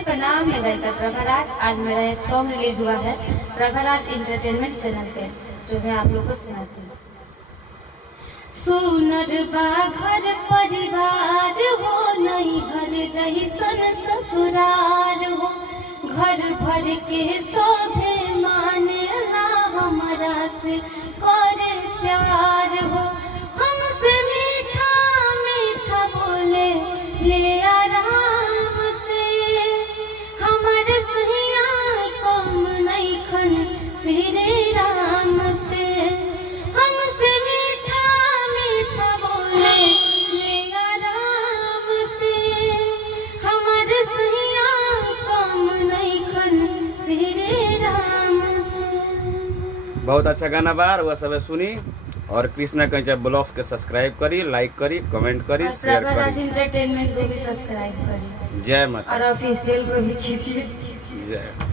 नमस्ते प्रणाम, मैं गायिका प्रभाराज। आज मेरा एक सॉन्ग रिलीज हुआ है प्रभाराज इंटरटेनमेंट चैनल पे, जो मैं आप लोग को सुनाती हूँ। सुनर बा घर परिवार हो, नहीं घर जैसन ससुरार हो, घर भर के शोभे मानेला हमारा से करे प्यार हो, हमसे मीठा मीठा बोले ले आराम से, हमारे सहिया कम नहीं खन श्री राम से, हमसे मीठा मीठा बोले ले आराम से, हमारे सहिया कम नहीं खन श्री राम से। बहुत अच्छा गाना बार वह सब सुनी और कृष्णा कंचा ब्लॉग्स के सब्सक्राइब करी, लाइक करी, कमेंट करी, शेयर प्रभाराज करी। इंटरटेनमेंट को भी सब्सक्राइब करी जय माता और ऑफिशियल को भी कीजिए। जय।